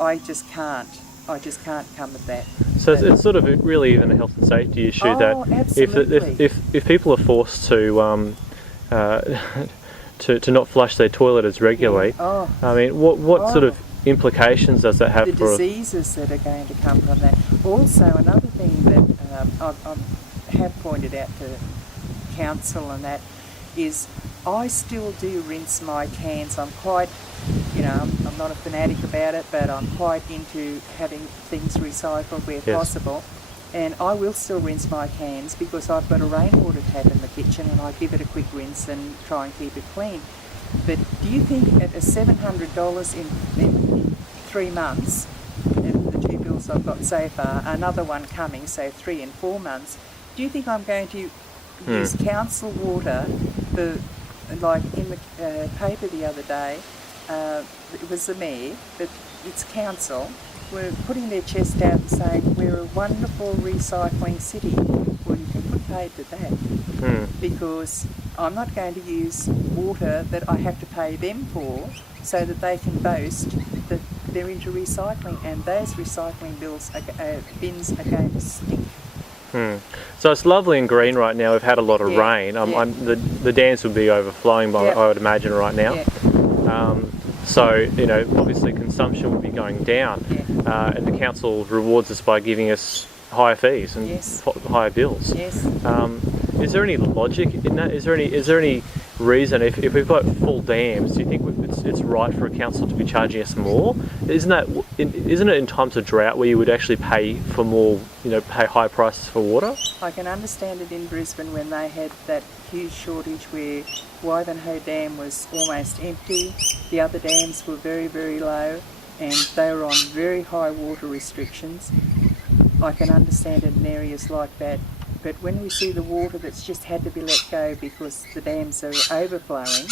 I just can't come at that. So it's sort of really even a health and safety issue if people are forced to to not flush their toilet as regularly. Yeah. I mean, what sort of implications does that have the diseases that are going to come from that? Also, another thing that I have pointed out to council and that is I still do rinse my cans. I'm quite, I'm not a fanatic about it, but I'm quite into having things recycled where possible. And I will still rinse my cans because I've got a rainwater tap in the kitchen and I give it a quick rinse and try and keep it clean. But do you think at $700 in 3 months, and the 2 bills I've got so far, another one coming, so 3 and 4 months, do you think I'm going to use council water for, like in the paper the other day, it was the mayor, but it's council, were putting their chest out and saying we're a wonderful recycling city. Well, you can put paid to that because I'm not going to use water that I have to pay them for so that they can boast that they're into recycling, and those recycling bins are going to stink. So it's lovely and green right now. We've had a lot of rain. The dams would be overflowing, I would imagine, right now. So, obviously consumption will be going down, and the council rewards us by giving us higher fees and higher bills. Is there any logic in that? Is there any reason, if we've got full dams, do you think it's right for a council to be charging us more? Isn't it in times of drought where you would actually pay for more, pay high prices for water? I can understand it in Brisbane when they had that huge shortage where Wivenhoe Dam was almost empty, the other dams were very, very low, and they were on very high water restrictions. I can understand it in areas like that. But when we see the water that's just had to be let go because the dams are overflowing,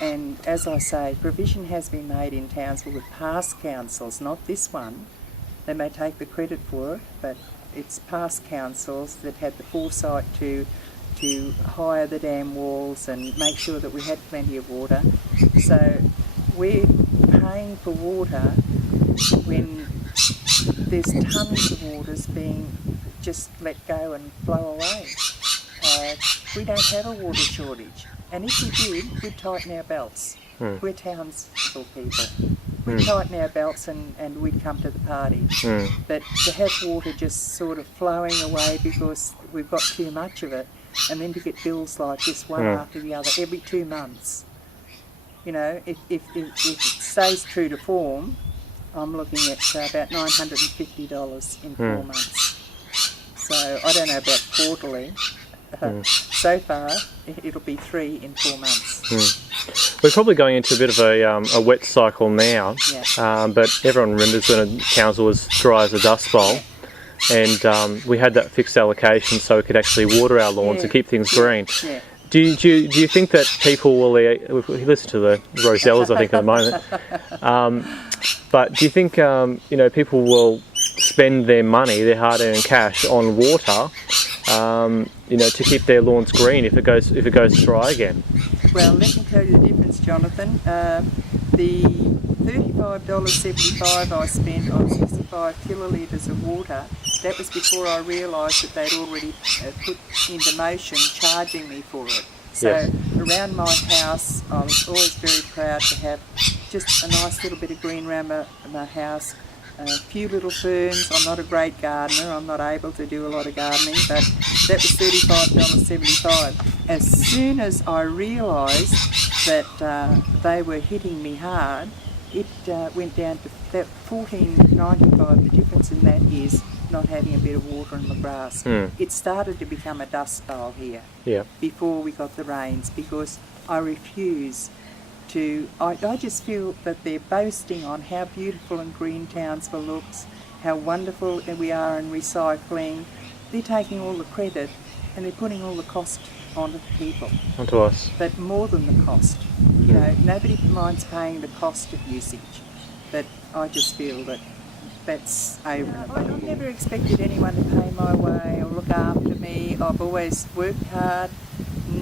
and as I say, provision has been made in Townsville with past councils, not this one. They may take the credit for it, but it's past councils that had the foresight to hire the dam walls and make sure that we had plenty of water. So we're paying for water when there's tons of waters being just let go and flow away. We don't have a water shortage, and if we did, we'd tighten our belts. We're Townsville people. We'd tighten our belts and we'd come to the party. But to have water just sort of flowing away because we've got too much of it, and then to get bills like this one after the other every 2 months, if it stays true to form, I'm looking at about $950 in 4 months. So I don't know about quarterly. So far, it'll be 3 in 4 months. We're probably going into a bit of a wet cycle now, but everyone remembers when Townsville was dry as a dust bowl, and we had that fixed allocation so we could actually water our lawns and keep things green. Do you think that people will listen to the Rosellas, I think, at the moment, but do you think people will spend their money, their hard-earned cash, on water, to keep their lawns green if it goes dry again? Well, let me tell you the difference, Jonathan. The $35.75 I spent on 65 kilolitres of water, that was before I realised that they'd already put into motion charging me for it. So around my house, I was always very proud to have just a nice little bit of green around my house, a few little ferns. I'm not a great gardener, I'm not able to do a lot of gardening, but that was $35.75. As soon as I realised that they were hitting me hard, it went down to $14.95. The difference in that is not having a bit of water in the grass. It started to become a dust bowl here before we got the rains, because I refuse to, I just feel that they're boasting on how beautiful and green Townsville looks, how wonderful we are in recycling. They're taking all the credit and they're putting all the cost onto the people. Onto us. But more than the cost. Nobody minds paying the cost of usage, but I just feel that that's over. I've never expected anyone to pay my way or look after me. I've always worked hard,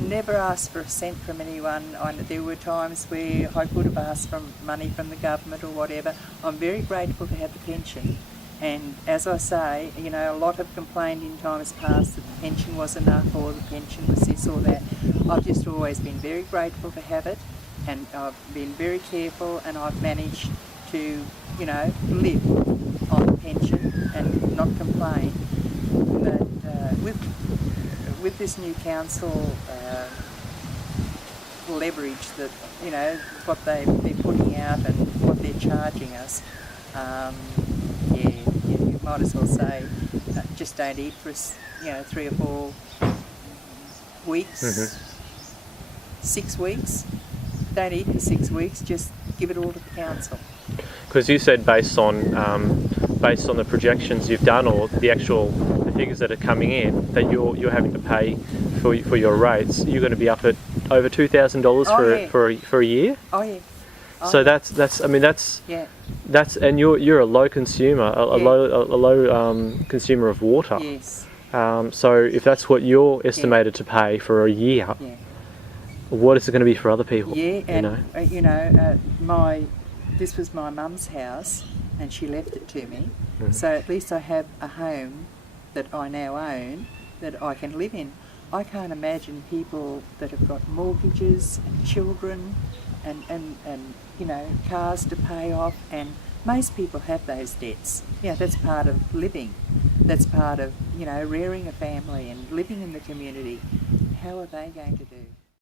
never asked for a cent from anyone. There were times where I could have asked for money from the government or whatever. I'm very grateful to have the pension. And as I say, you know, a lot have complained in times past that the pension was enough or the pension was this or that. I've just always been very grateful to have it, and I've been very careful, and I've managed to, you know, live on the pension and not complain. But with this new council leverage that, you know, what they're putting out and what they're charging us, you might as well say, just don't eat for, you know, 3 or 4 weeks, 6 weeks. Don't eat for 6 weeks, just give it all to the council. Because you said based on the projections you've done, or the figures that are coming in, that you're having to pay for your rates, you're going to be up at over $2,000 for a year. Oh yeah. So that's and you're a low consumer, a low consumer of water. Yes. So if that's what you're estimated to pay for a year, what is it going to be for other people? Yeah, and this was my mum's house, and she left it to me. So at least I have a home that I now own that I can live in. I can't imagine people that have got mortgages and children and you know, cars to pay off, and most people have those debts. You know, that's part of living. That's part of, you know, rearing a family and living in the community. How are they going to do?